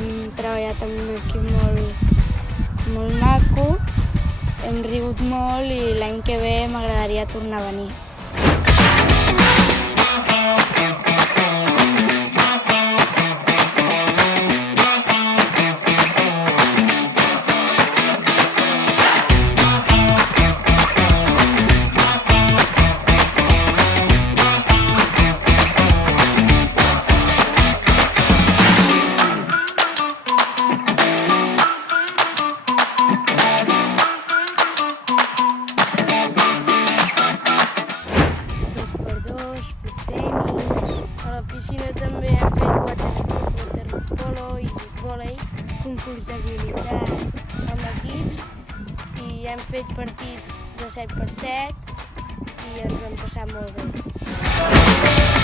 hem treballat amb un equip molt maco, hem rigut molt i l'any que ve m'agradaria tornar a venir. A la piscina també hem fet waterpolo i vòlei, concurs d'habilitat amb equips i hem fet partits de 7x7 i ens ho hem passat molt bé.